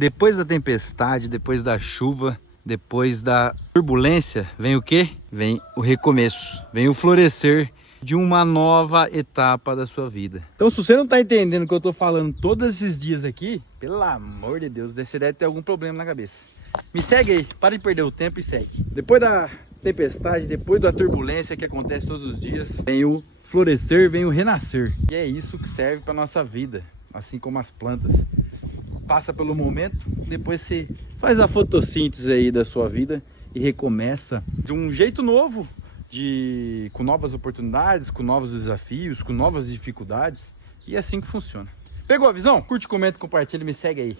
Depois da tempestade, depois da chuva, depois da turbulência, vem o quê? Vem o recomeço, vem o florescer de uma nova etapa da sua vida. Então, se você não tá entendendo o que eu tô falando todos esses dias aqui, pelo amor de Deus, você deve ter algum problema na cabeça. Me segue aí, para de perder o tempo e segue. Depois da tempestade, depois da turbulência que acontece todos os dias, vem o florescer, vem o renascer. E é isso que serve para nossa vida, assim como as plantas. Passa pelo momento, depois você faz a fotossíntese aí da sua vida e recomeça de um jeito novo, com novas oportunidades, com novos desafios, com novas dificuldades. E é assim que funciona. Pegou a visão? Curte, comenta, compartilha e me segue aí.